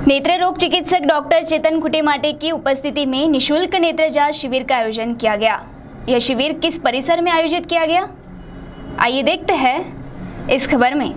नेत्र रोग चिकित्सक डॉक्टर चेतन खुटेमाटे की उपस्थिति में निशुल्क नेत्र जांच शिविर का आयोजन किया गया। यह शिविर किस परिसर में आयोजित किया गया, आइए देखते हैं इस खबर में।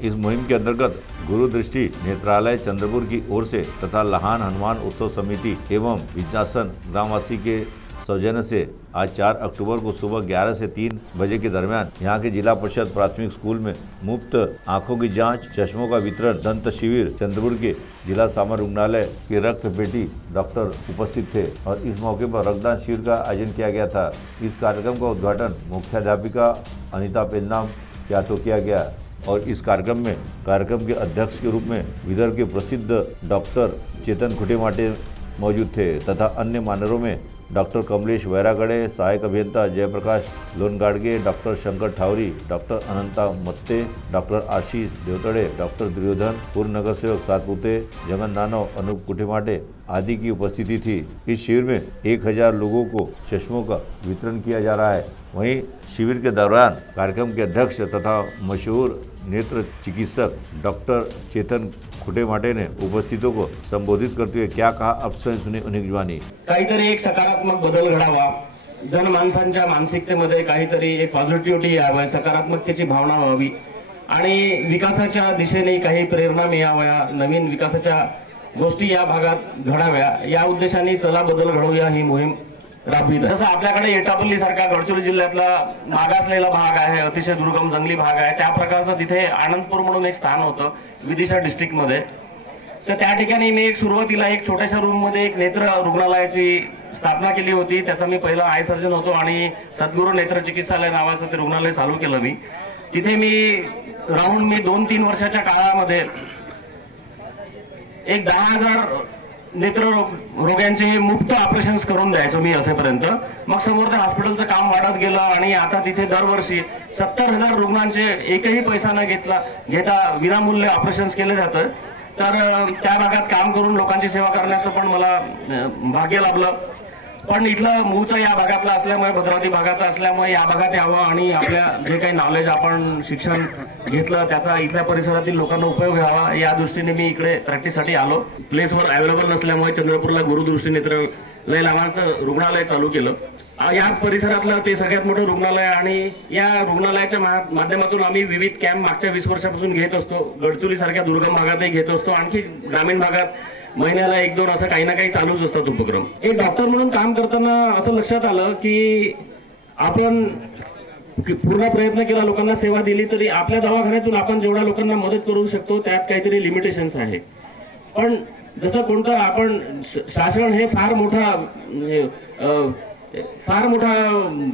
इस मुहिम के अंतर्गत गुरु दृष्टि नेत्रालय चंद्रपुर की ओर से तथा लहान हनुमान उत्सव समिति एवं विज्ञासन ग्रामवासी के सौजन्य से आज 4 अक्टूबर को सुबह 11 से 3 बजे के दरमियान यहां के जिला परिषद प्राथमिक स्कूल में मुफ्त आंखों की जांच, चश्मों का वितरण, दंत शिविर, चंद्रपुर के जिला सामान्य रुग्णालय के रक्त पेटी डॉक्टर उपस्थित थे और इस मौके पर रक्तदान शिविर का आयोजन किया गया था। इस कार्यक्रम का उद्घाटन मुख्याध्यापिका अनिता पेलनाम के हाथों किया गया और इस कार्यक्रम के अध्यक्ष के रूप में विदर्भ के प्रसिद्ध डॉक्टर चेतन खुटेमाटे मौजूद थे तथा अन्य मान्यवरों में डॉक्टर कमलेश वैरागड़े, सहायक अभियंता जयप्रकाश लोनगाड़गे, डॉक्टर शंकर ठावरी, डॉक्टर अनंता मत्ते, डॉक्टर आशीष देवतड़े, डॉक्टर दुर्योधन, पूर्व नगर सेवक सातपुते, जगन दानव, अनूप खुटेमाटे आदि की उपस्थिति थी। इस शिविर में 1000 लोगों को चश्मों का वितरण किया जा रहा है। वहीं शिविर के दौरान कार्यक्रम के अध्यक्ष तथा मशहूर नेत्र चिकित्सक डॉक्टर चेतन खुटेमाटे ने उपस्थितों को संबोधित करते हुए क्या कहा, अब सुने उन्हीं की जुबानी। काहीतरी एक सकारात्मक बदल घडावा, जनमानसांच्या मानसिकतेमध्ये काहीतरी एक पॉझिटिव्हिटी यावी, सकारात्मकतेची भावना व्हावी आणि विकासाच्या दिशेने काही प्रेरणा मिळाव्या, नवीन विकासाच्या गोष्टी या भागात घडाव्या या उद्देशाने चला बदल घडवूया ही मोहीम राबवित आहे। जसं आपल्याकडे एटापल्ली सारखा गडचिरोली जिल्ह्यातला मागासलेला भाग आहे, अतिशय दुर्गम जंगली भाग आहे, त्या प्रकारचं तिथे आनंदपूर म्हणून एक स्थान होतं विदिशा डिस्ट्रिक्ट मध्ये। तर त्या ठिकाणी मी सुरुवातीला एक छोट्याशा रूम मध्ये एक नेत्र रुग्णालयाची स्थापना केली होती। त्याचा मी पहिला आय सर्जन होतो आणि सद्गुरू नेत्र चिकित्सालय नावाचं ते रुग्णालय चालू केलं मी। तिथे मी राहून मी 2-3 वर्षाच्या काळामध्ये एक 10,000 नेत्र रोग्यांचे मुफ्त ऑपरेशन्स करून द्यायचो मी असेपर्यंत। मग समोर त्या हॉस्पिटलचं काम वाढत गेलं आणि आता तिथे दरवर्षी 70,000 रुग्णांचे एकही पैसा न घेता विनामूल्य ऑपरेशन्स केले जातं। तर त्या भागात काम करून लोकांची सेवा करण्याचं पण मला भाग्य लाभलं। पण इथलं मूळचं या भागातलं असल्यामुळे, भद्रावती भागाचं असल्यामुळे या भागात यावं आणि आपल्या जे काही नॉलेज आपण शिक्षण घेतलं त्याचा इथल्या परिसरातील लोकांना उपयोग व्हावा या दृष्टीने मी इकडे प्रॅक्टिससाठी आलो। प्लेसवर अवेलेबल नसल्यामुळे चंद्रपूरला गुरुदृष्टी नेत्रालय नावाचं रुग्णालय चालू केलं। या परिसरातलं ते सगळ्यात मोठं रुग्णालय आणि या रुग्णालयाच्या माध्यमातून आम्ही विविध कॅम्प मागच्या 20 वर्षापासून घेत असतो। गडचिरोली सारख्या दुर्गम भागातही घेत असतो, आणखी ग्रामीण भागात महिन्याला 1-2 असं काही ना काही चालूच असतात उपक्रम। एक डॉक्टर म्हणून काम करताना असं लक्षात आलं की आपण पूर्ण प्रयत्न केला, लोकांना सेवा दिली, तरी आपल्या दवाखान्यातून आपण जेवढ्या लोकांना मदत करू शकतो त्यात काहीतरी लिमिटेशन्स आहे। पण जसं कोणतं आपण शासन हे फार मोठा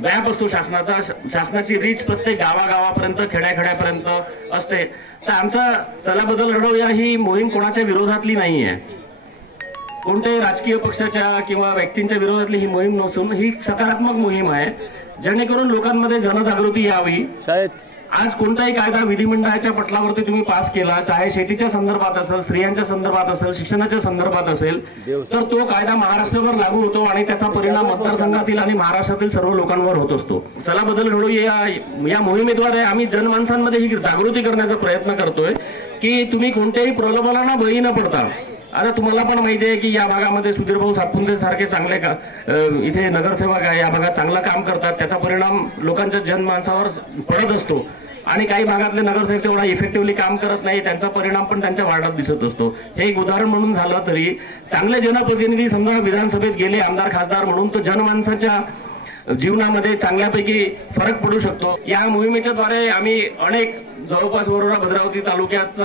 व्याप असतो शासनाचा, शासनाची रीच प्रत्येक गावागावापर्यंत, खेड्याखेड्यापर्यंत असते। तर आमचा चला बदल घडवूया ही मोहीम कोणाच्या विरोधातली नाहीये, कोणत्याही राजकीय पक्षाच्या किंवा व्यक्तींच्या विरोधातली ही मोहीम नसून ही सकारात्मक मोहीम आहे, जेणेकरून लोकांमध्ये जनजागृती यावी। आज कोणताही कायदा विधिमंडळाच्या पटलावरती तुम्ही पास केला, चाहे शेतीच्या संदर्भात असेल, स्त्रियांच्या संदर्भात असेल, शिक्षणाच्या संदर्भात असेल, तर तो कायदा महाराष्ट्रभर लागू होतो आणि त्याचा परिणाम मतदारसंघातील आणि महाराष्ट्रातील सर्व लोकांवर होत असतो। चला बदल घडवूया या मोहिमेद्वारे आम्ही जनमानसांमध्ये ही जागृती करण्याचा प्रयत्न करतोय की तुम्ही कोणत्याही प्रलोभनाला बळी न पडता। आता तुम्हाला पण माहिती आहे की या भागामध्ये सुधीरभाऊ सातपुते सारखे चांगले इथे नगरसेवक आहे, या भागात चांगलं काम करतात, त्याचा परिणाम लोकांच्या जनमानसावर पडत असतो आणि काही भागातले नगरसेवक तेवढा इफेक्टिव्हली काम करत नाही, त्यांचा परिणाम पण त्यांच्या वार्डात दिसत असतो। हे एक उदाहरण म्हणून झालं तरी चांगले जनप्रतिनिधी समजा विधानसभेत गेले आमदार खासदार म्हणून, तर जनमानसाच्या जीवनामध्ये चांगल्यापैकी फरक पडू शकतो। या मोहिमेच्या द्वारे आम्ही अनेक जवळपास वरोरा भद्रावती तालुक्याचा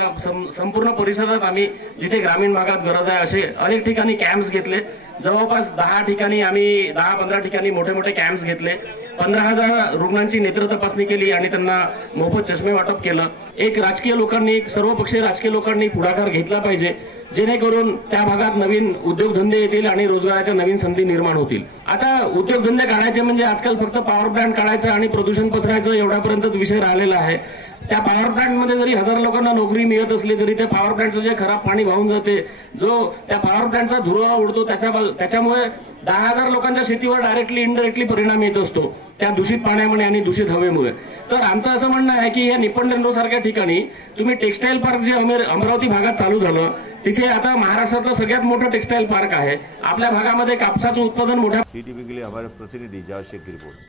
संपूर्ण परिसरात आम्ही जिथे ग्रामीण भागात गरज आहे असे अनेक ठिकाणी कॅम्प्स घेतले। जवळपास 10 ठिकाणी आम्ही 10-15 ठिकाणी मोठे मोठे कॅम्प्स घेतले। 15,000 रुग्णांची नेत्र तपासणी केली आणि त्यांना मोफत चष्मे वाटप केलं। एक राजकीय लोकांनी, सर्वपक्षीय राजकीय लोकांनी पुढाकार घेतला पाहिजे, जेणेकरून त्या भागात नवीन उद्योगधंदे येतील आणि रोजगाराच्या नवीन संधी निर्माण होतील। आता उद्योगधंदे काढायचे म्हणजे आजकाल फक्त पॉवर प्लांट काढायचं आणि प्रदूषण पसरायचं एवढ्यापर्यंतच विषय राहिलेला आहे। त्या पॉवर प्लांटमध्ये जरी 1000 लोकांना नोकरी मिळत असली तरी त्या पॉवर प्लांटचं जे खराब पाणी वाहून जाते, जो त्या पॉवर प्लांटचा धुरळा उडतो, त्याच्यामुळे 10,000 लोकांच्या शेतीवर डायरेक्टली इनडायरेक्टली परिणाम येत असतो त्या दूषित पाण्यामुळे आणि दूषित हवेमुळे। तर आमचं असं म्हणणं आहे की या निपंडन सारख्या ठिकाणी तुम्ही टेक्सटाईल पार्क जे अमरावती भागात चालू झालं, तिथे आता महाराष्ट्रातलं सगळ्यात मोठं टेक्सटाईल पार्क आहे। आपल्या भागामध्ये कापसाचं उत्पादन मोठ्या। CTV के लिए हमारे प्रतिनिधि जावेद शेख की रिपोर्ट।